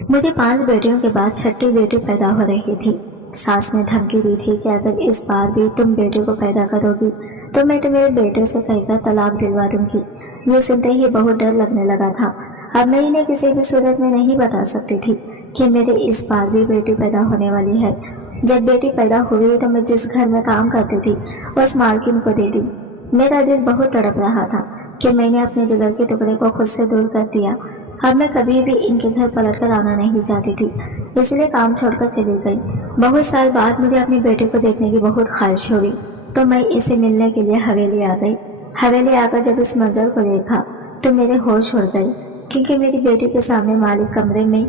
मुझे 5 बेटियों के बाद छठी बेटी पैदा हो रही थी। सास ने धमकी दी थी कि अगर इस बार भी तुम बेटे को पैदा करोगी तो मैं तुम्हें बेटे से कहकर तलाक दिलवा दूंगी। ये सुनते ही बहुत डर लगने लगा था। अब मैं इन्हें किसी भी सूरत में नहीं बता सकती थी कि मेरे इस बार भी बेटी पैदा होने वाली है। जब बेटी पैदा हुई तो मैं जिस घर में काम करती थी उस मालकिन को दे दी। मेरा दिल बहुत तड़प रहा था कि मैंने अपने जिगर के टुकड़े को खुद से दूर कर दिया। अब मैं कभी भी इनके घर पलट कर आना नहीं चाहती थी, इसलिए काम छोड़कर चली गई। बहुत साल बाद मुझे अपनी बेटी को देखने की बहुत ख्वाहिश हुई तो मैं इसे मिलने के लिए हवेली आ गई। हवेली आकर जब इस मंजर को देखा तो मेरे होश उड़ गए, क्योंकि मेरी बेटी के सामने मालिक कमरे में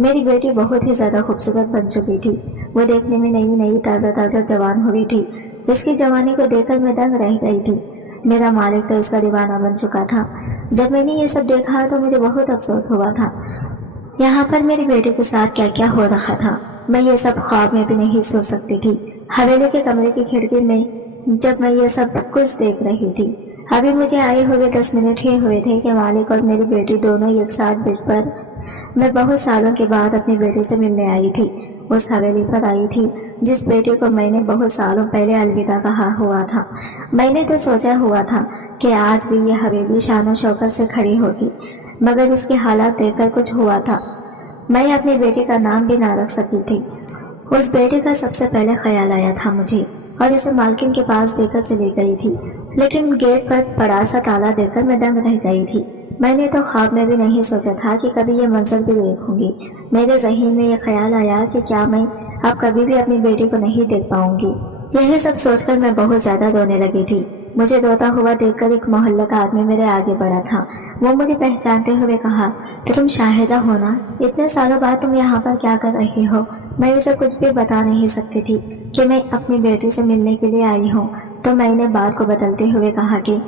मेरी बेटी बहुत ही ज्यादा खूबसूरत बन चुकी थी। वो देखने में नई नई ताज़ा ताज़ा जवान हुई थी। इसकी जवानी को देखकर मैं दंग रह गई थी। मेरा मालिक तो इसका दीवाना बन चुका था। जब मैंने ये सब देखा तो मुझे बहुत अफसोस हुआ था। यहाँ पर मेरी बेटी के साथ क्या क्या हो रहा था मैं ये सब ख्वाब में भी नहीं सोच सकती थी। हवेली के कमरे की खिड़की में जब मैं ये सब कुछ देख रही थी, अभी मुझे आए हुए 10 मिनट ही हुए थे कि मालिक और मेरी बेटी दोनों एक साथ बेड पर मैं बहुत सालों के बाद अपनी बेटी से मिलने आई थी। उस हवेली पर आई थी जिस बेटी को मैंने बहुत सालों पहले अलविदा कहा हुआ था। मैंने तो सोचा हुआ था कि आज भी यह हवेली शान शौकत से खड़ी होगी, मगर इसके हालात देखकर कुछ हुआ था। मैं अपनी बेटी का नाम भी ना रख सकी थी। उस बेटी का सबसे पहले ख्याल आया था मुझे और इसे मालकिन के पास देकर चली गई थी, लेकिन गेट पर बड़ा सा ताला देकर मैं दंग रह गई थी। मैंने तो ख्वाब में भी नहीं सोचा था कि कभी ये मंजर भी देखूंगी। मेरे ज़हन में यह ख्याल आया कि क्या मैं अब कभी भी अपनी बेटी को नहीं देख पाऊंगी। यही सब सोचकर मैं बहुत ज्यादा रोने लगी थी। मुझे रोता हुआ देखकर एक मोहल्ले का आदमी मेरे आगे बढ़ा था। वो मुझे पहचानते हुए कहा, तो तुम शाहिदा हो ना? इतने सालों बाद तुम यहाँ पर क्या कर रही हो? मैं इसे कुछ भी बता नहीं सकती थी कि मैं अपनी बेटी से मिलने के लिए आई हूँ। तो मैंने बात को बदलते हुए कहा कि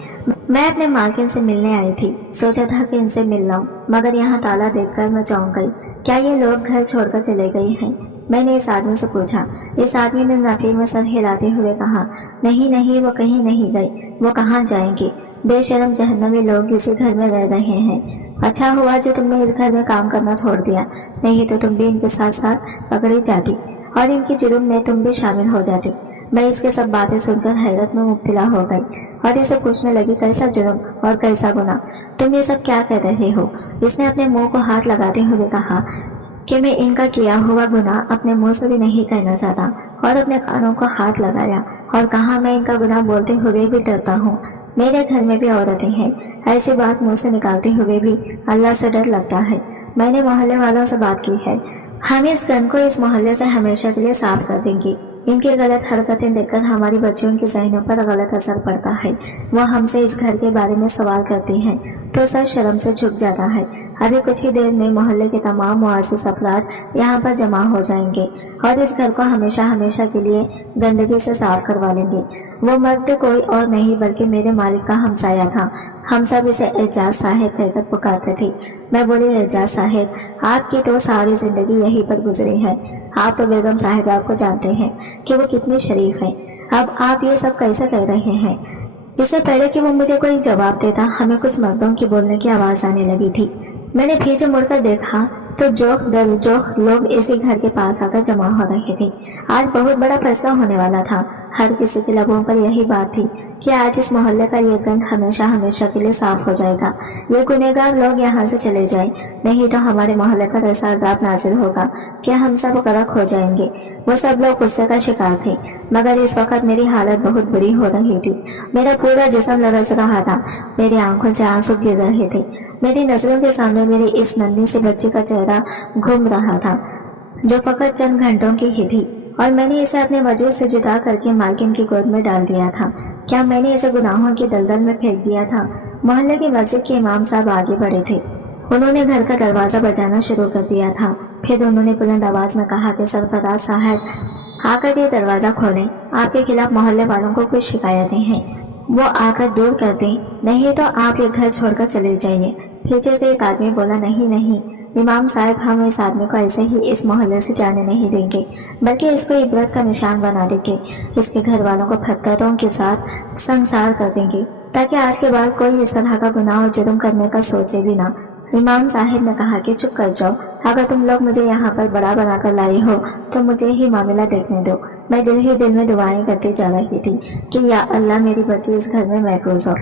मैं अपने मालकिन से मिलने आई थी, सोचा था कि इनसे मिल लूं, मगर यहाँ ताला देखकर मैं चौंक गई। क्या ये लोग घर छोड़कर चले गए हैं? मैंने इस आदमी से पूछा। इस आदमी ने नफी में सर हिलाते हुए कहा, नहीं नहीं, वो कहीं नहीं गए। वो कहाँ जाएंगे? बेशरम जहन्नमी लोग इसी घर में रह रहे हैं। अच्छा हुआ जो तुमने इस घर में काम करना छोड़ दिया, नहीं तो तुम भी इनके साथ साथ पकड़ी जाती और इनके जुर्म में तुम भी शामिल हो जाती। मैं इसके सब बातें सुनकर हैरत में मुब्तला हो गई और इसे पूछने लगी, कैसा जुर्म और कैसा गुनाह? तुम ये सब क्या कह रहे हो? इसने अपने मुंह को हाथ लगाते हुए कहा कि मैं इनका किया हुआ गुनाह अपने मुंह से भी नहीं कहना चाहता, और अपने कानों को हाथ लगाया और कहा, मैं इनका गुनाह बोलते हुए भी डरता हूँ। मेरे घर में भी औरतें हैं, ऐसी बात मुंह से निकालते हुए भी अल्लाह से डर लगता है। मैंने मोहल्ले वालों से बात की है, हम इस गन को इस मोहल्ले से हमेशा के लिए साफ कर देंगे। इनकी गलत हरकतें देखकर हमारी बच्चियों के ज़हनों पर गलत असर पड़ता है। वो हमसे इस घर के बारे में सवाल करती हैं तो सर शर्म से झुक जाता है। अभी कुछ ही देर में मोहल्ले के तमाम मुआज़िज़ अफराद यहाँ पर जमा हो जाएंगे और इस घर को हमेशा हमेशा के लिए गंदगी से साफ करवा लेंगे। वो मर्द कोई और नहीं बल्कि मेरे मालिक का हमसाया था। हम सब इसे एजाज साहेब कहकर पुकारते थे। मैं बोली, एजाज साहेब, आपकी तो सारी जिंदगी यहीं पर गुजरी है। आप तो बेगम साहिबा को जानते हैं कि वो कितनी शरीफ है। अब आप ये सब कैसे कह रहे हैं? इससे पहले कि वो मुझे कोई जवाब देता, हमें कुछ मर्दों की बोलने की आवाज आने लगी थी। मैंने पीछे मुड़कर देखा तो जोक दर जोक लोग इसी घर के पास आकर जमा हो रहे थे। आज बहुत बड़ा फैसला होने वाला था। हर किसी के लबों पर यही बात थी कि आज इस मोहल्ले का ये गंद हमेशा हमेशा के लिए साफ हो जाएगा। ये गुनहगार लोग यहाँ से चले जाएं, नहीं तो हमारे मोहल्ले पर ऐसा अज़ाब नाजिल होगा कि हम सब गर्क हो जाएंगे। वो सब लोग गुस्से का शिकार थे, मगर इस वक्त मेरी हालत बहुत बुरी हो रही थी। मेरा पूरा जिस्म लरज़ रहा था, मेरी आंखों से आंसू गिर रहे थे। मेरी नजरों के सामने मेरी इस नन्ही सी बच्ची का चेहरा घूम रहा था, जो फकत चंद घंटों की ही थी, और मैंने इसे अपने वजूद से जुदा करके मालकिन की गोद में डाल दिया था। क्या मैंने इसे गुनाहों की दलदल में फेंक दिया था? मोहल्ले की मस्जिद के इमाम साहब आगे बढ़े थे। उन्होंने घर का दरवाजा बजाना शुरू कर दिया था। फिर उन्होंने बुलंद आवाज में कहा कि सरफराज साहब, आकर ये दरवाजा खोलें। आपके खिलाफ मोहल्ले वालों को कुछ शिकायतें हैं, वो आकर दूर कर दें, नहीं तो आप ये घर छोड़कर चले जाइए। पीछे से एक आदमी बोला, नहीं नहीं इमाम साहब, हम इस आदमी को ऐसे ही इस मोहल्ले से जाने नहीं देंगे, बल्कि इसको इबरत का निशान बना देंगे। इसके घर वालों को पत्थरों के साथ संसार कर देंगे, ताकि आज के बाद कोई इस तरह का गुनाह और जुर्म करने का सोचे भी ना। इमाम साहब ने कहा कि चुप कर जाओ, اگر تم لوگ مجھے یہاں پر بڑا بنا کر لائی ہو تو مجھے ہی معاملہ دیکھنے دو۔ میں دل ہی دل میں دعائیں کرتی جا رہی تھی کہ یا اللہ میری بچی اس گھر میں محفوظ ہو۔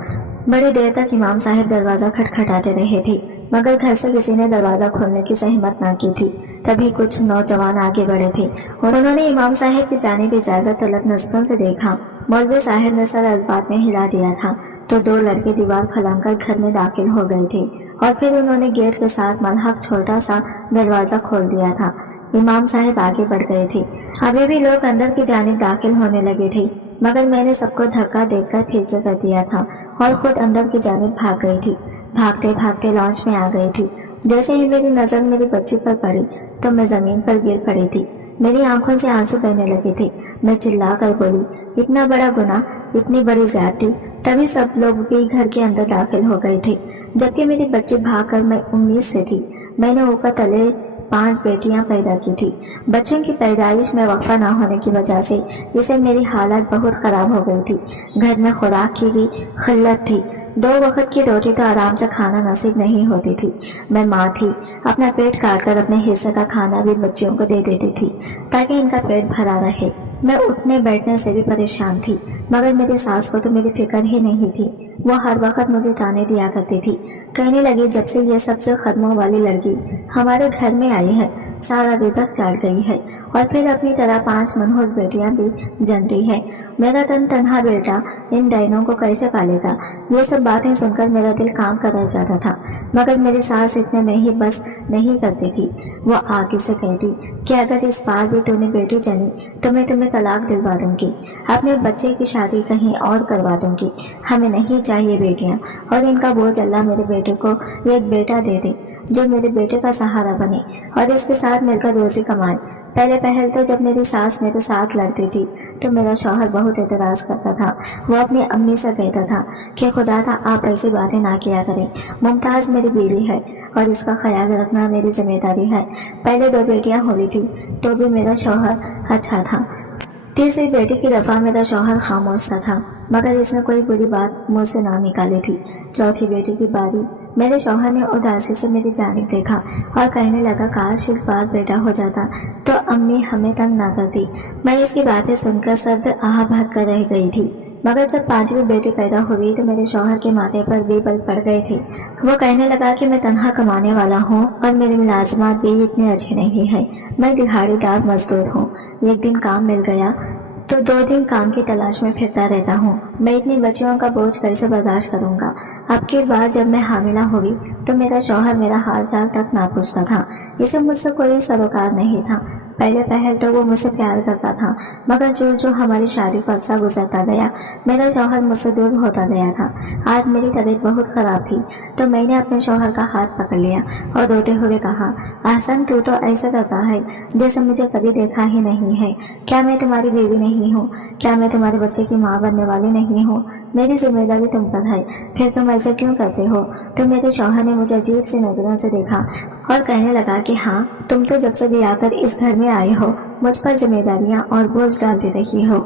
بڑی دیر تک امام صاحب دروازہ کھٹکھٹاتے رہے تھے مگر گھر سے کسی نے دروازہ کھولنے کی زحمت نہ کی تھی۔ تبھی کچھ نوجوان آگے بڑھے تھے اور انہوں نے امام صاحب کی جانب اجازت طلب نظروں سے دیکھا۔ مولوی صاحب نے سر اس بات میں ہلا دیا تھا تو دو لڑکے دیوار پھلانگ کر گھر میں داخل ہو گئے تھے اور پھر انہوں نے گیٹ کے ساتھ ملحق چھوٹا سا دروازہ کھول دیا تھا۔ امام صاحب آگے بڑھ گئے تھے۔ ابھی بھی لوگ اندر کی جانب داخل ہونے لگے تھے مگر میں نے سب کو دھکا دیکھ کر پیچھے کر دیا تھا اور خود اندر کی جانب بھاگ گئی تھی۔ بھاگتے بھاگتے لانچ میں آ گئی تھی۔ جیسے ہی میری نظر میری بچی پر پڑی تو میں زمین پر گر پڑی تھی۔ میری آنکھوں سے آنسو بہنے لگے تھے۔ میں چلا کر بولی، اتنا بڑا گناہ، اتنی بڑی زیادتی۔ تبھی سب لوگ بھی گھر کے اندر داخل ہو گئے تھے جبکہ میری بچی بھاگ کر میں امید سے تھی۔ میں نے اوپر تلے 5 بیٹیاں پیدا کی تھی۔ بچوں کی پیدائش میں وقفہ نہ ہونے کی وجہ سے اسے میری حالت بہت خراب ہو گئی تھی۔ گھر میں خوراک کی بھی قلت تھی۔ 2 وقت کی روٹی تو آرام سے کھانا نصیب نہیں ہوتی تھی۔ میں ماں تھی، اپنا پیٹ کاٹ کر اپنے حصے کا کھانا بھی بچیوں کو دے دیتی تھی تاکہ ان کا پیٹ بھرا رہے۔ میں اٹھنے بیٹھنے سے بھی پریشان تھی مگر میری ساس کو تو میری فکر ہی نہیں تھی۔ وہ ہر وقت مجھے تانے دیا کرتی تھی، کہنے لگی جب سے یہ سب سے قدموں والی لڑکی ہمارے گھر میں آئی ہے سارا رزق چاٹ گئی ہے اور پھر اپنی طرح 5 منحوس بیٹیاں بھی جنتی ہے۔ میرا تنہا بیٹا ان ڈائنوں کو کیسے پالے گا؟ یہ سب باتیں سن کر میرا دل کام کر رہ جاتا تھا مگر میری ساس اتنے میں ہی بس نہیں کرتی تھی۔ وہ آگے سے کہتی کہ اگر اس بار بھی تو نے بیٹی جنی تو میں تمہیں طلاق دلوا دوں گی، اپنے بچے کی شادی کہیں اور کروا دوں گی۔ ہمیں نہیں چاہیے بیٹیاں اور ان کا بوجھ اللہ میرے بیٹے کو ایک بیٹا دے دے جو میرے بیٹے کا سہارا بنے اور اس کے ساتھ مل کر روزی کمائے۔ پہلے تو جب میری ساس میرے ساتھ لڑتی تھی تو میرا شوہر بہت اعتراض کرتا تھا۔ وہ اپنی امی سے کہتا تھا کہ خدا تھا آپ ایسی باتیں نہ کیا کریں، ممتاز میری بیوی ہے اور اس کا خیال رکھنا میری ذمہ داری ہے۔ پہلے 2 بیٹیاں ہوئی تھی تو بھی میرا شوہر اچھا تھا، تیسری بیٹی کی دفعہ میرا شوہر خاموش سا تھا مگر اس نے کوئی بری بات مجھ سے نہ نکالی تھی۔ چوتھی بیٹی کی باری میرے شوہر نے اداسی سے میری جانب دیکھا اور کہنے لگا کاش اس بار بیٹا ہو جاتا تو امی ہمیں تنگ نہ کرتی۔ میں اس کی باتیں سن کر سرد آہ بھر کر رہ گئی تھی مگر جب 5ویں بیٹی پیدا ہوئی تو میرے شوہر کے ماتھے پر بھی بل پڑ گئے تھے۔ وہ کہنے لگا کہ میں تنہا کمانے والا ہوں اور میری ملازمات بھی اتنی اچھی نہیں ہے، میں دہاڑی دار مزدور ہوں، ایک دن کام مل گیا تو 2 دن کام کی تلاش میں پھرتا رہتا ہوں۔ میں اتنی بچیوں کا بوجھ کیسے برداشت کروں گا؟ اب کی بار جب میں حاملہ ہوئی تو میرا شوہر میرا حال چال تک نہ پوچھتا تھا، اسے مجھ سے کوئی سروکار نہیں تھا۔ پہلے تو وہ مجھ سے پیار کرتا تھا مگر جو ہماری شادی کا عرصہ گزرتا گیا میرا شوہر مجھ سے دور ہوتا گیا تھا۔ آج میری طبیعت بہت خراب تھی تو میں نے اپنے شوہر کا ہاتھ پکڑ لیا اور روتے ہوئے کہا، احسن تو ایسا کرتا ہے جیسے مجھے کبھی دیکھا ہی نہیں ہے۔ کیا میں تمہاری بیوی نہیں ہوں؟ کیا میں تمہارے بچے کی ماں بننے والی نہیں ہوں؟ میری ذمہ داری تم پر ہے، پھر تم ایسا کیوں کرتے ہو؟ تو میرے شوہر نے مجھے عجیب سی نظروں سے دیکھا اور کہنے لگا کہ ہاں تم تو جب سے بھی آ کر اس گھر میں آئے ہو مجھ پر ذمہ داریاں اور بوجھ ڈالتی رہی ہو،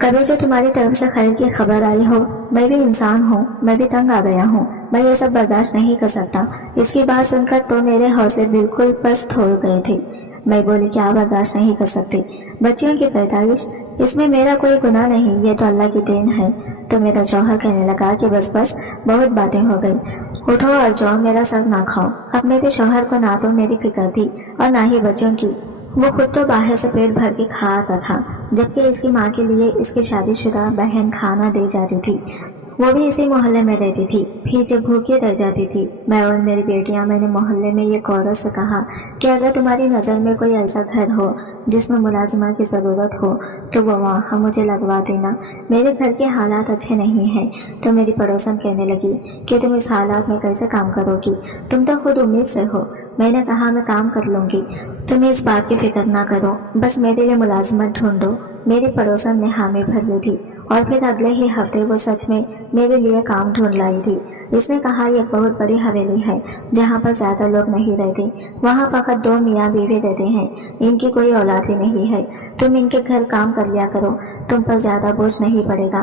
کبھی جو تمہاری طرف سے خیر کی خبر آئی ہو۔ میں بھی انسان ہوں، میں بھی تنگ آ گیا ہوں، میں یہ سب برداشت نہیں کر سکتا۔ اس کی بات سن کر تو میرے حوصلے بالکل پست ہو گئے تھے۔ میں بولی کیا برداشت نہیں کر سکتی؟ بچیوں کی پیدائش، اس میں میرا کوئی گناہ نہیں، یہ تو اللہ کی دین ہے۔ تو میرا شوہر کہنے لگا کہ بس بہت باتیں ہو گئی، اٹھو اور جاؤ، میرا سر نہ کھاؤ۔ اب میرے شوہر کو نہ تو میری فکر تھی اور نہ ہی بچوں کی، وہ خود تو باہر سے پیٹ بھر کے کھا آتا تھا جبکہ اس کی ماں کے لیے اس کی شادی شدہ بہن کھانا دے جاتی تھی، وہ بھی اسی محلے میں رہتی تھی، پیچھے بھوکی رہ جاتی تھی۔ میں اور میری بیٹیاں، میں نے محلے میں یہ عورت سے کہا کہ اگر تمہاری نظر میں کوئی ایسا گھر ہو جس میں ملازمہ کی ضرورت ہو تو وہ وہاں مجھے لگوا دینا، میرے گھر کے حالات اچھے نہیں ہیں۔ تو میری پڑوسن کہنے لگی کہ تم اس حالات میں کیسے کام کرو گی، تم تو خود امید سے ہو۔ میں نے کہا میں کام کر لوں گی، تم اس بات کی فکر نہ کرو، بس میرے لیے ملازمت ڈھونڈو۔ میری پڑوسن نے حامی بھر لی تھی اور پھر اگلے ہی ہفتے وہ سچ میں میرے لیے کام ڈھونڈ لائی تھی۔ اس نے کہا یہ بہت بڑی حویلی ہے جہاں پر زیادہ لوگ نہیں رہتے، وہاں فقط 2 میاں بیوی رہتے ہیں، ان کی کوئی اولاد بھی نہیں ہے، تم ان کے گھر کام کر لیا کرو، تم پر زیادہ بوجھ نہیں پڑے گا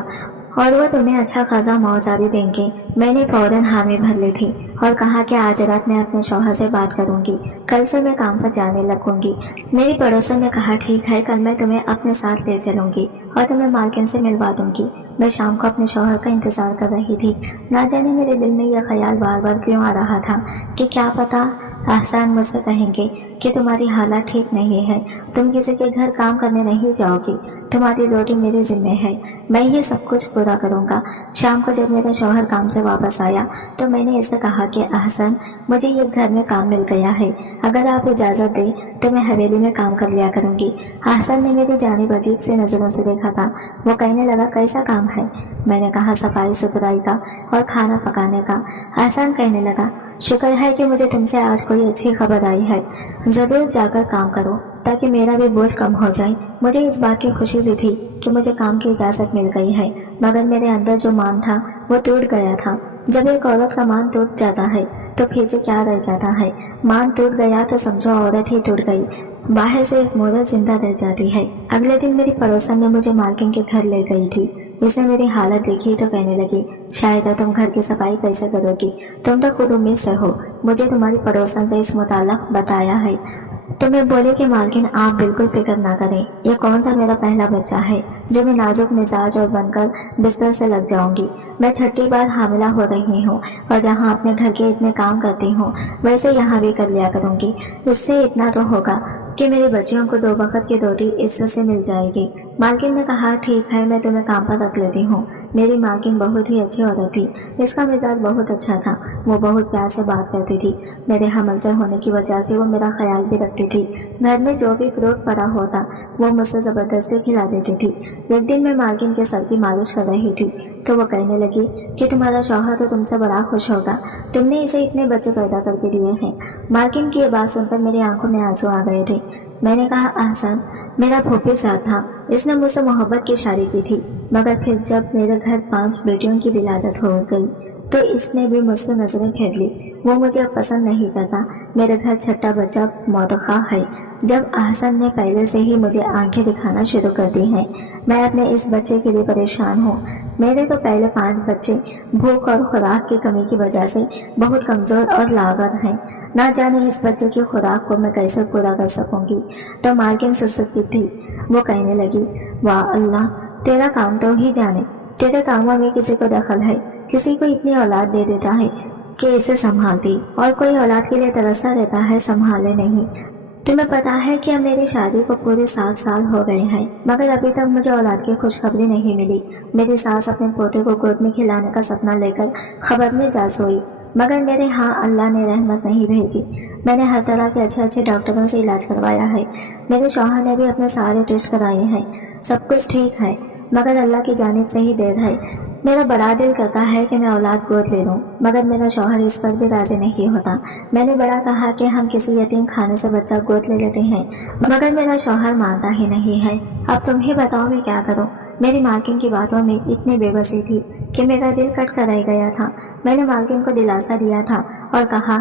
اور وہ تمہیں اچھا خاصا معاوضہ بھی دیں گے۔ میں نے فوراً حامی بھر لی تھی और कहा कि आज रात मैं अपने शौहर से बात करूंगी, कल से मैं काम पर जाने लगूंगी। मेरी पड़ोसन ने कहा ठीक है, कल मैं तुम्हें अपने साथ ले चलूंगी और तुम्हें मालकिन से मिलवा दूंगी। मैं शाम को अपने शौहर का इंतजार कर रही थी। ना जाने मेरे दिल में यह ख्याल बार बार क्यों आ रहा था कि क्या पता एहसान मुझसे कहेंगे कि तुम्हारी हालत ठीक नहीं है, तुम किसी के घर काम करने नहीं जाओगी, तुम्हारी रोटी मेरे जिम्मे है, मैं ये सब कुछ पूरा करूंगा। शाम को जब मेरा शौहर काम से वापस आया तो मैंने इससे कहा कि अहसन, मुझे ये घर में काम मिल गया है, अगर आप इजाज़त दें तो मैं हवेली में काम कर लिया करूंगी। अहसन ने मेरी जानिब अजीब से नज़रों से देखा था। वो कहने लगा कैसा काम है? मैंने कहा सफाई सुथराई का और खाना पकाने का। अहसन कहने लगा शुक्र है कि मुझे तुमसे आज कोई अच्छी खबर आई है, ज़रूर जाकर काम करो ताकि मेरा भी बोझ कम हो जाए। मुझे इस बात की खुशी भी थी कि मुझे काम की इजाज़त मिल गई है, मगर मेरे अंदर जो मान था वो टूट गया था। जब एक औरत का मान टूट जाता है तो पीछे क्या रह जाता है? मान टूट गया तो समझो औरत ही टूट गई, बाहर से एक मूरत जिंदा रह जाती है। अगले दिन मेरी पड़ोसन ने मुझे मालकिन के घर ले गई थी। इसने मेरी हालत देखी तो कहने लगी शायद तुम घर की सफाई कैसे करोगी, तुम तो खुद उम्मीद से हो, मुझे तुम्हारी पड़ोसन से इस मुताल्लिक बताया है। तो मैं बोली कि मालकिन आप बिल्कुल फिक्र ना करें, ये कौन सा मेरा पहला बच्चा है जो मैं नाजुक मिजाज और बनकर बिस्तर से लग जाऊंगी। मैं छठी बार हामिला हो रही हूँ और जहाँ अपने घर के इतने काम करती हूँ वैसे यहाँ भी कर लिया करूँगी। इससे इतना तो होगा कि मेरी बच्चियों को 2 वक्त की रोटी इज्जत से मिल जाएगी। मालकिन ने कहा ठीक है, मैं तुम्हें काम पर रख लेती हूँ। मेरी मालकिन बहुत ही अच्छी औरत थी, इसका मिजाज बहुत अच्छा था, वो बहुत प्यार से बात करती थी। मेरे हमल से होने की वजह से वो मेरा ख्याल भी रखती थी। घर में जो भी फ्रूट पड़ा होता वो मुझसे ज़बरदस्ती खिला देती थी। एक दिन मैं मालकिन के सर की मालिश कर रही थी तो वो कहने लगी कि तुम्हारा शौहर तो तुमसे बड़ा खुश होगा, तुमने इसे इतने बच्चे पैदा करके दिए हैं। मालकिन की ये बात सुनकर मेरी आंखों में आंसू आ गए थे। मैंने कहा अहसन, मेरा फूफी साथ था, इसने मुझसे मोहब्बत की शादी की थी, मगर फिर जब मेरे घर 5 बेटियों की विलादत हो गई तो इसने भी मुझसे नजरें फेर ली। वो मुझे अब पसंद नहीं करता, मेरे घर छठा बच्चा मौतखा है। जब अहसन ने पहले से ही मुझे आंखें दिखाना शुरू कर दी हैं, मैं अपने इस बच्चे के लिए परेशान हूँ। मेरे तो पहले 5 बच्चे भूख और खुराक की कमी की वजह से बहुत कमज़ोर और लागर हैं। ना जाने इस बच्चे की खुराक को मैं कैसे पूरा कर सकूंगी। तो मालकिन सुसुकती थी। वो कहने लगी वाह अल्लाह, तेरा काम तो ही जाने, तेरे कामों में किसी को दखल है, किसी को इतनी औलाद दे देता है कि इसे संभालती, और कोई औलाद के लिए तरसता रहता है, संभाले नहीं। तुम्हें पता है कि अब मेरी शादी को पूरे 7 साल हो गए हैं, मगर अभी तक मुझे औलाद की खुशखबरी नहीं मिली। मेरी सास अपने पोते को गोद में खिलाने का सपना लेकर खबर में जा सोई, मगर मेरे यहाँ अल्लाह ने रहमत नहीं भेजी। मैंने हर तरह के अच्छे अच्छे डॉक्टरों से इलाज करवाया है, मेरे शौहर ने भी अपने सारे टेस्ट कराए हैं, सब कुछ ठीक है, मगर अल्लाह की जानिब से ही देर है। मेरा बड़ा दिल करता है कि मैं औलाद गोद ले लूं, मगर मेरा शौहर इस पर भी राजी नहीं होता। मैंने बड़ा कहा कि हम किसी यतीम खाने से बच्चा गोद ले लेते हैं, मगर मेरा शौहर मानता ही नहीं है। अब तुम ही बताओ मैं क्या करूं। मेरी मालकिन की बातों में इतनी बेबसी थी कि मेरा दिल कट कर रह गया था। मैंने मालकिन को दिलासा दिया था और कहा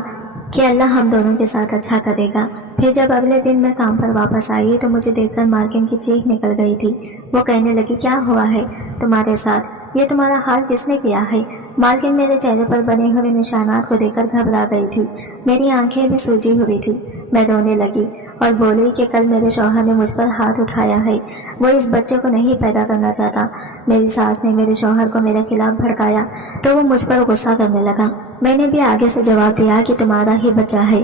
कि अल्लाह हम दोनों के साथ अच्छा करेगा। फिर जब अगले दिन मैं काम पर वापस आई तो मुझे देखकर मालकिन की चीख निकल गई थी। वो कहने लगी क्या हुआ है तुम्हारे साथ, ये तुम्हारा हाल किसने किया है? मालकिन मेरे चेहरे पर बने हुए निशानात को देखकर घबरा गई थी। मेरी आंखें भी सूजी हुई थी। मैं रोने लगी और बोली कि कल मेरे शौहर ने मुझ पर हाथ उठाया है, वो इस बच्चे को नहीं पैदा करना चाहता। मेरी सास ने मेरे शौहर को मेरे खिलाफ भड़काया तो वो मुझ पर गुस्सा करने लगा। मैंने भी आगे से जवाब दिया कि तुम्हारा ही बच्चा है,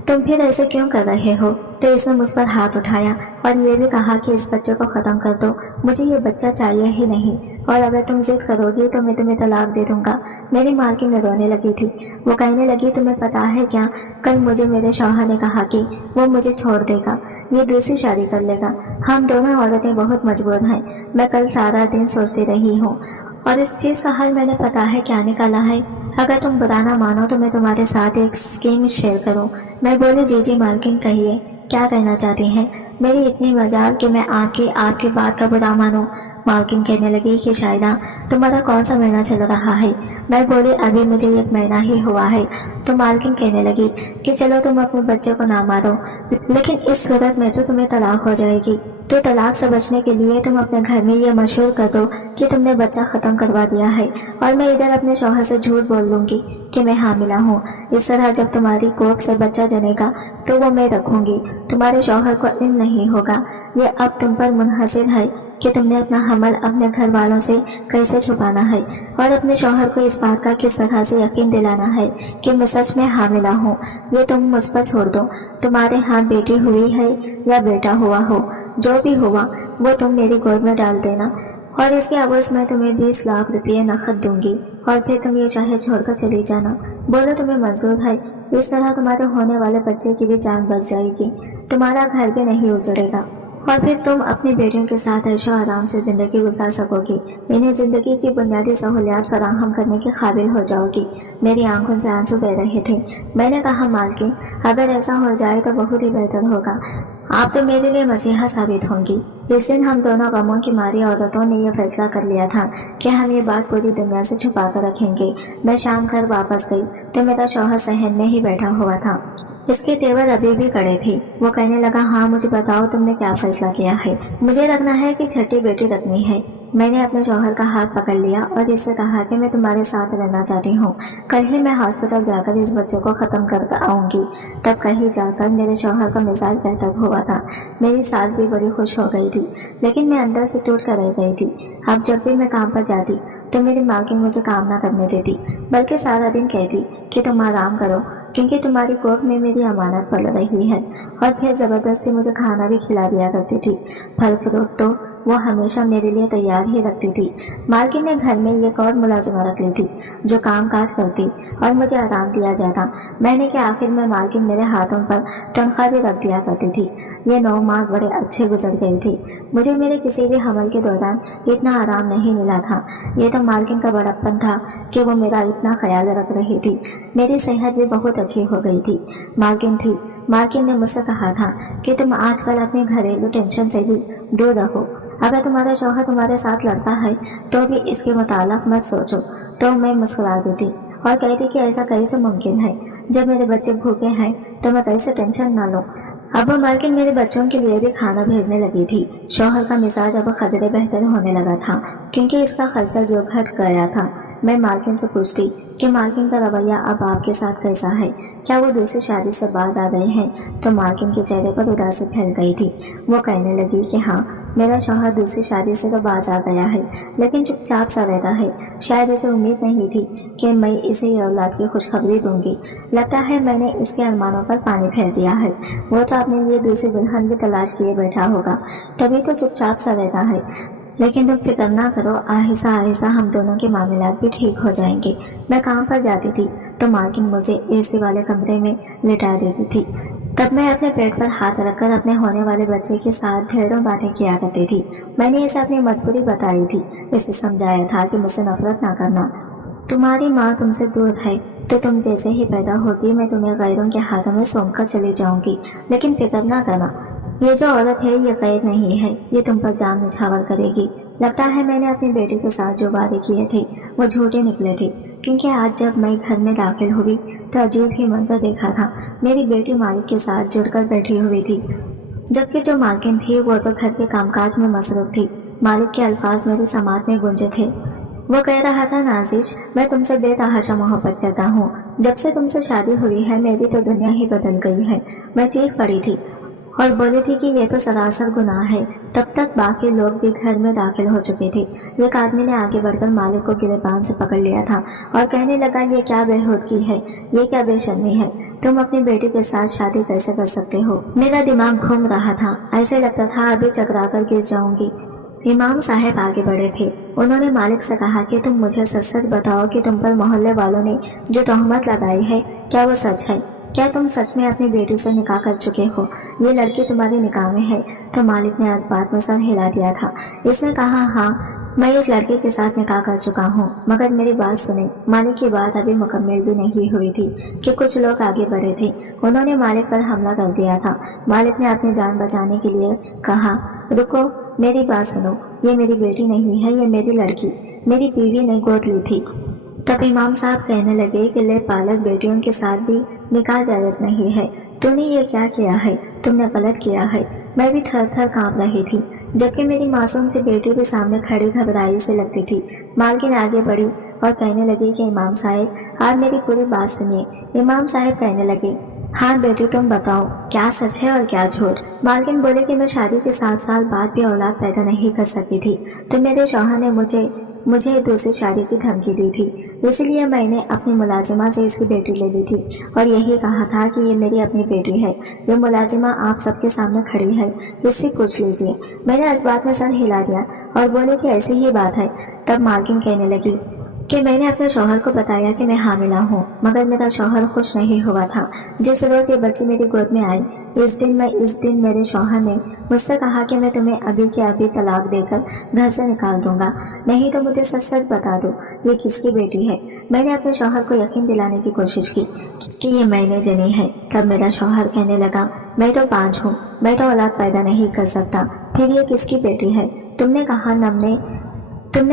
तुम फिर ऐसे क्यों कर रहे हो? तो इसने मुझ पर हाथ उठाया और ये भी कहा कि इस बच्चे को ख़त्म कर दो, मुझे ये बच्चा चाहिए ही नहीं, और अगर तुम जिद करोगी तो मैं तुम्हें तलाक दे दूंगा। मेरी मालकिन में रोने लगी थी। वो कहने लगी तुम्हें पता है क्या, कल मुझे मेरे शौहर ने कहा कि वो मुझे छोड़ देगा, ये दूसरी शादी कर लेगा। हम दोनों औरतें बहुत मजबूर हैं। मैं कल सारा दिन सोचती रही हूँ और इस चीज़ का हल मैंने पता है क्या निकाला है। अगर तुम बुरा ना मानो तो मैं तुम्हारे साथ एक स्कीम शेयर करूँ। मैं बोली जी मालकिन कहिए, क्या कहना चाहती हैं? मेरी इतनी मजाल कि मैं आपकी बात का बुरा मानूं। मालकिन कहने लगी कि शायदा तुम्हारा कौन सा महीना चल रहा है, मैं बोली अभी मुझे 1 महीना ही हुआ है। तो मालकिन कहने लगी कि चलो तुम अपने बच्चे को ना मारो, लेकिन इस सूरत में तो तुम्हें तलाक हो जाएगी। तो तलाक से बचने के लिए तुम अपने घर में ये मशहूर कर दो कि तुमने बच्चा खत्म करवा दिया है, और मैं इधर अपने शौहर से झूठ बोल लूंगी कि मैं हामिला हूँ। इस तरह जब तुम्हारी कोख से बच्चा जनेगा तो वो मैं रखूंगी, तुम्हारे शौहर को इल्म नहीं होगा। ये अब तुम पर मुनहसर है कि तुमने अपना हमल अपने घर वालों से कैसे छुपाना है, और अपने शौहर को इस बात का किस तरह से यकीन दिलाना है कि मैं सच में हामिला हूँ। ये तुम मुझ पर छोड़ दो। तुम्हारे हाथ बेटी हुई है या बेटा हुआ हो, जो भी हुआ वो तुम मेरी गोद में डाल देना, और इसके अवज में तुम्हें 20 लाख रुपये नकद दूंगी, और फिर तुम ये शहर छोड़कर चली जाना। बोलो तुम्हें मंजूर है? इस तरह तुम्हारे होने वाले बच्चे की भी जान बच जाएगी, तुम्हारा घर भी नहीं उजड़ेगा, और फिर तुम अपनी बेटियों के साथ ऐशो आराम से जिंदगी गुजार सकोगी। इन्हें जिंदगी की बुनियादी सहूलियात फराहम करने के काबिल हो जाओगी। मेरी आंखों से आंसू बह रहे थे। मैंने कहा मालकिन, अगर ऐसा हो जाए तो बहुत ही बेहतर होगा, आप तो मेरे लिए मसीहा साबित होंगी। इस दिन हम दोनों गमों की मारी औरतों ने यह फैसला कर लिया था कि हम ये बात पूरी दुनिया से छुपा कर रखेंगे। मैं शाम घर वापस गई तो मेरा शौहर सहन में ही बैठा हुआ था। इसके तेवर अभी भी कड़े थे। वो कहने लगा, हाँ मुझे बताओ तुमने क्या फैसला किया है? मुझे रखना है कि छठी बेटी रखनी है। मैंने अपने शौहर का हाथ पकड़ लिया और इससे कहा कि मैं तुम्हारे साथ रहना चाहती हूँ। कल ही मैं हॉस्पिटल जाकर इस बच्चे को ख़त्म कर आऊँगी। तब कहीं जाकर मेरे शौहर का मिजाज बेहतर हुआ था। मेरी सास भी बड़ी खुश हो गई थी, लेकिन मैं अंदर से टूट कर रह गई थी। अब जब भी मैं काम पर जाती तो मेरी मालकिन मुझे काम ना करने देती, बल्कि सारा दिन कहती कि तुम आराम करो, क्योंकि तुम्हारी कोख में मेरी अमानत पल रही है। और फिर ज़बरदस्ती मुझे खाना भी खिला दिया करती थी। फल फ्रूट तो वो हमेशा मेरे लिए तैयार ही रखती थी। मालकिन ने घर में एक और मुलाजिमा रख ली थी जो काम काज करती और मुझे आराम दिया जाता। महीने के आखिर में मालकिन मेरे हाथों पर तनख्वाह भी रख दिया करती थी। ये 9 माह बड़े अच्छे गुजर गई थी। मुझे मेरे किसी भी हमल के दौरान इतना आराम नहीं मिला था। ये तो मालकिन का बड़प्पन था कि वो मेरा इतना ख्याल रख रही थी। मेरी सेहत भी बहुत अच्छी हो गई थी। मालकिन ने मुझसे कहा था कि तुम आजकल अपने घरेलू टेंशन से भी दूर रहो। अगर तुम्हारा शौहर तुम्हारे साथ लड़ता है तो भी इसके मुताल्लिक मत सोचो। तो मैं मुस्कुरा देती और कहती कि ऐसा कैसे मुमकिन है? जब मेरे बच्चे भूखे हैं तो मैं कैसे टेंशन ना लूं। अब मालकिन मेरे बच्चों के लिए भी खाना भेजने लगी थी। शौहर का मिजाज अब खदरे बेहतर होने लगा था, क्योंकि इसका खर्चा जो घट गया था। मैं मालकिन से पूछती कि मालकिन का रवैया अब आपके साथ कैसा है? क्या वो दूसरी शादी से बाज आ गए हैं? तो मालकिन के चेहरे पर उदासी फैल गई थी। वो कहने लगी कि हाँ, मेरा शौहर दूसरी शादी से तो बाज आ गया है, लेकिन चुपचाप सा रहता है। शायद इसे उम्मीद नहीं थी कि मैं इसे औलाद की खुशखबरी दूंगी। लगता है मैंने इसके अरमानों पर पानी फेर दिया है। वो तो अपने लिए दूसरी दुल्हन भी तलाश किए बैठा होगा, तभी तो चुपचाप सा रहता है। लेकिन तुम फिक्र ना करो, आहिस्ता आहिस्ता हम दोनों के मामलात भी ठीक हो जाएंगे। मैं काम पर जाती थी तो मालकिन मुझे एसी वाले कमरे में लिटा देती थी। तब मैं अपने पेट पर हाथ रखकर अपने होने वाले बच्चे के साथ ढेरों बातें किया करती थी। मैंने इसे अपनी मजबूरी बताई थी। इसे समझाया था कि मुझसे नफरत ना करना। तुम्हारी माँ तुमसे दूर है तो तुम जैसे ही पैदा होगी मैं तुम्हें गैरों के हाथों में सौंप कर चली जाऊंगी, लेकिन फिक्र ना करना, ये जो औरत है ये कैद नहीं है, ये तुम पर जान निछावर करेगी। लगता है मैंने अपनी बेटी के साथ जो वादे किए थे वो झूठे निकले थे, क्योंकि आज जब मैं घर में दाखिल हुई तो अजीब ही मंजर देखा था। मेरी बेटी मालिक के साथ जुड़कर बैठी हुई थी, जबकि जो मालकिन थी वो तो घर के कामकाज में मसरूफ थी। मालिक के अल्फाज मेरी समात में गूंजे थे। वो कह रहा था, नाजिश, मैं तुमसे बेतहाशा मोहब्बत करता हूँ। जब से तुमसे शादी हुई है मेरी तो दुनिया ही बदल गई है। मैं चीख पड़ी थी और बोली थी कि ये तो सरासर गुनाह है। तब तक बाकी लोग भी घर में दाखिल हो चुके थे। एक आदमी ने आगे बढ़कर मालिक को गिरबान से पकड़ लिया था और कहने लगा, ये क्या बेहूदगी है, ये क्या बेशर्मी है, तुम अपनी बेटी के साथ शादी कैसे कर सकते हो? मेरा दिमाग घूम रहा था, ऐसे लगता था अभी चकरा कर गिर जाऊंगी। इमाम साहब आगे बढ़े थे। उन्होंने मालिक से कहा कि तुम मुझे सच सच बताओ कि तुम पर मोहल्ले वालों ने जो तोहमत लगाई है क्या वो सच है? क्या तुम सच में अपनी बेटी से निकाह कर चुके हो? ये लड़की तुम्हारी निकाह में है? तो मालिक ने इस बात में सर हिला दिया था। इसने कहा, हाँ, मैं इस लड़के के साथ निकाह कर चुका हूँ। मगर मेरी बात सुने। मालिक की बात अभी मुकम्मल भी नहीं हुई थी कि कुछ लोग आगे बढ़े थे। उन्होंने मालिक पर हमला कर दिया था। मालिक ने अपनी जान बचाने के लिए कहा, रुको, मेरी बात सुनो, ये मेरी बेटी नहीं है, ये मेरी लड़की, मेरी बीवी ने गोद ली थी। तब इमाम साहब कहने लगे कि ले पालक बेटियों के साथ भी निकाह जायज़ नहीं है, तूने ये क्या किया है, तुमने गलत किया है। मैं भी थर थर कांप रही थी, जबकि मेरी मासूम सी बेटी भी सामने खड़ी घबराई से लगती थी। मालकिन आगे बढ़ी और कहने लगी कि इमाम साहब आप मेरी पूरी बात सुनिए। इमाम साहब कहने लगे, हाँ बेटी तुम बताओ क्या सच है और क्या झूठ। मालकिन बोले कि मैं शादी के 7 साल बाद भी औलाद पैदा नहीं कर सकी थी, तो मेरे शौहर ने मुझे दूसरी शादी की धमकी दी थी, इसलिए मैंने अपनी मुलाजिमा से इसकी बेटी ले ली थी और यही कहा था कि ये मेरी अपनी बेटी है। ये मुलाजिमा आप सबके सामने खड़ी है, इससे पूछ लीजिए। मैंने इस बात में सर हिला दिया और बोले कि ऐसी ही बात है। तब मालकिन कहने लगी कि मैंने अपने शौहर को बताया कि मैं हामिला हूँ, मगर मेरा शौहर खुश नहीं हुआ था। जिस रोज ये बच्ची मेरी गोद में आई, इस दिन मेरे शौहर ने मुझसे कहा कि मैं तुम्हें अभी के अभी तलाक देकर घर से निकाल दूंगा, नहीं तो मुझे सच सच बता दो ये किसकी बेटी है। मैंने अपने शौहर को यकीन दिलाने की कोशिश की कि ये मैंने जनी है। तब मेरा शौहर कहने लगा, मैं तो 5 हूँ, मैं तो औलाद पैदा नहीं कर सकता, फिर ये किसकी बेटी है। तुमने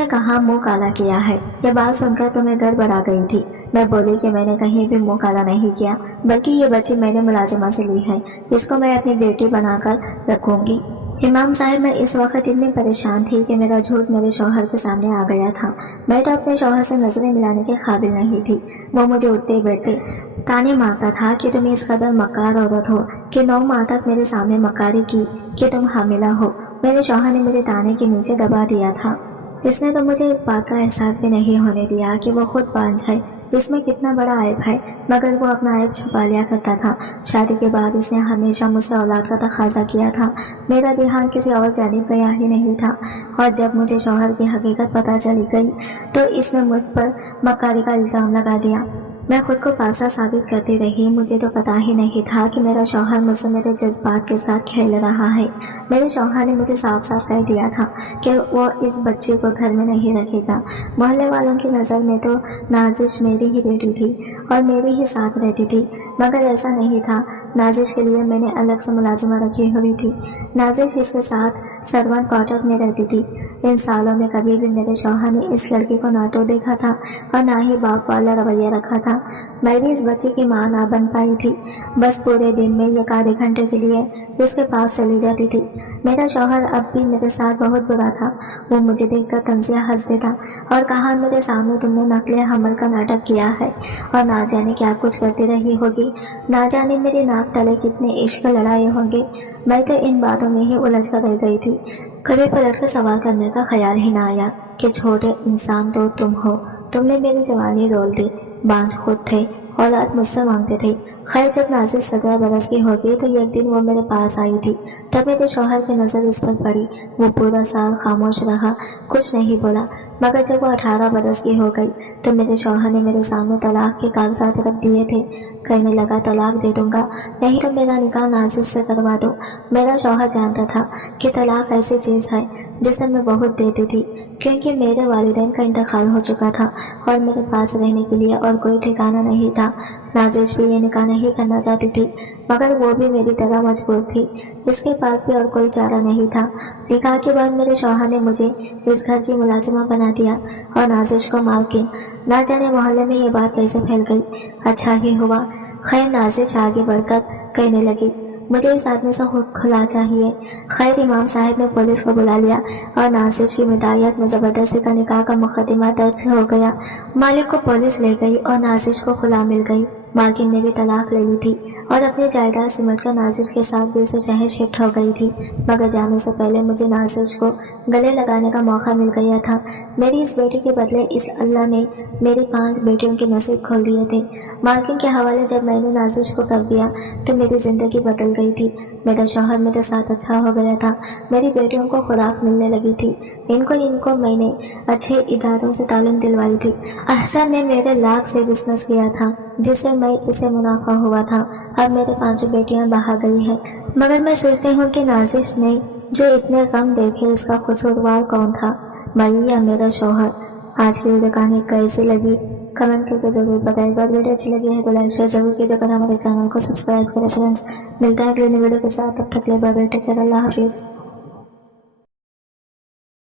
कहा मुंह काला किया है। यह बात सुनकर तो मैं गड़बड़ा गई थी। मैं बोली कि मैंने कहीं भी मुंह काला नहीं किया, बल्कि ये बच्ची मैंने मुलाजिमा से ली है, इसको मैं अपनी बेटी बनाकर रखूंगी। इमाम साहब मैं इस वक्त इतनी परेशान थी कि मेरा झूठ मेरे शौहर के सामने आ गया था। मैं तो अपने शौहर से नजरें मिलाने के काबिल नहीं थी। वो मुझे उठते बैठे ताने मारता था कि तुम इस कदर मक्कार औरत हो कि 9 माह तक मेरे सामने मक्कारी की कि तुम हामिला हो। मेरे शौहर ने मुझे ताने के नीचे दबा दिया था। इसने तो मुझे इस बात का एहसास भी नहीं होने दिया कि वो खुद बांझ है, इसमें कितना बड़ा ऐब है, मगर वो अपना ऐब छुपा लिया करता था। शादी के बाद इसने हमेशा मुझसे औलाद का तकाजा किया था। मेरा ध्यान किसी और जानिब गया ही नहीं था, और जब मुझे शौहर की हकीकत पता चली गई तो इसने मुझ पर मक्कारी का इल्ज़ाम लगा दिया। मैं खुद को पासा साबित करती रही। मुझे तो पता ही नहीं था कि मेरा शौहर मुझसे मेरे जज्बात के साथ खेल रहा है। मेरे शौहर ने मुझे साफ साफ कह दिया था कि वो इस बच्चे को घर में नहीं रखेगा। मोहल्ले वालों की नज़र में तो नाजिश मेरी ही बेटी थी और मेरी ही साथ रहती थी, मगर ऐसा नहीं था। नाजिश के लिए मैंने अलग से मुलाजिमा रखी हुई थी। नाजिश इसके साथ सर्वेंट क्वार्टर में रहती थी। इन सालों में कभी भी मेरे शौहर ने इस लड़की को ना तो देखा था और ना ही बाप वाला रवैया रखा था। मैं भी इस बच्चे की मां ना बन पाई थी। बस पूरे दिन में एक आधे घंटे के लिए इसके पास चली जाती थी। मेरा शौहर अब भी मेरे साथ बहुत बुरा था। वो मुझे देखकर तंजिया हंस देता और कहा, मेरे सामने तुमने नकले हमल का नाटक किया है और ना जाने क्या कुछ करती रही होगी, ना जाने मेरे नाक तले कितने इश्क लड़ाए होंगे। मैं तो इन बातों में ही उलझ कर रह गई थी। कभी पलट कर सवाल करने का ख्याल ही ना आया कि छोटे इंसान तो तुम हो, तुमने मेरी जवानी रोल दी। बांझ खुद थे, औलाद मुझसे मांगते थे। खैर जब नाजिश 17 बरस की हो गई तो एक दिन वो मेरे पास आई थी। तब मेरे शौहर की नज़र इस पर पड़ी। वो पूरा साल खामोश रहा, कुछ नहीं बोला, मगर जब वो 18 बरस की हो गई तो मेरे शौहर ने मेरे सामने तलाक के कागजात रख दिए थे। कहने लगा, तलाक दे दूंगा, नहीं तो मेरा निकाह नाजिश से करवा दो। मेरा शौहर जानता था कि तलाक ऐसी चीज़ है जिसे मैं बहुत देती थी, क्योंकि मेरे वालिदैन का इंतकाल हो चुका था और मेरे पास रहने के लिए और कोई ठिकाना नहीं था। नाजिश भी ये निकाह नहीं करना चाहती थी, मगर वो भी मेरी तरह मजबूर थी। इसके पास भी और कोई चारा नहीं था। निकाह के बाद मेरे शौहर ने मुझे इस घर की मुलाजिमा बना दिया और नाजिश को मालकिन। ना जाने मोहल्ले में ये बात कैसे फैल गई। अच्छा ही हुआ। खैर नाजिश आगे बढ़कर कहने लगी, मुझे इस आदमी से खुला चाहिए। खैर इमाम साहब ने पुलिस को बुला लिया और नाजिश की मिदायत में ज़बरदस्ती का निकाह का मुकदमा दर्ज हो गया। मालिक को पुलिस ले गई और नाजिश को खुला मिल गई। मालकिन ने भी तलाक ले ली थी और अपनी जायदाद सिमट कर नाजिश के साथ दूसरे शहर शिफ्ट हो गई थी, मगर जाने से पहले मुझे नाजिश को गले लगाने का मौका मिल गया था। मेरी इस बेटी के बदले इस अल्लाह ने मेरी 5 बेटियों के नसीब खोल दिए थे। मालकिन के हवाले जब मैंने नाजिश को कर दिया तो मेरी ज़िंदगी बदल गई थी। मेरा शौहर मेरे साथ अच्छा हो गया था। मेरी बेटियों को खुराक मिलने लगी थी। इनको मैंने अच्छे इदारों से तालीम दिलवाई थी। अहसन ने मेरे लाख से बिजनेस किया था जिससे मैं इसे मुनाफा हुआ था। अब मेरे 5 बेटियां बाहर गई हैं, मगर मैं सोचती हूँ कि नाजिश ने जो इतने गम देखे इसका कसूरवार कौन था, मैं या मेरा शौहर। आज की वीडियो कहानी कैसी लगी कमेंट करके जरूर बताइएगा। और वीडियो अच्छी लगी है तो लाइक शेयर जरूर कीजिएगा, हमारे चैनल को सब्सक्राइब करें फ्रेंड्स। मिलता है अगले वीडियो के साथ, तब तक के लिए बाय बाय, टेक केयर, अल्लाह हाफिज़।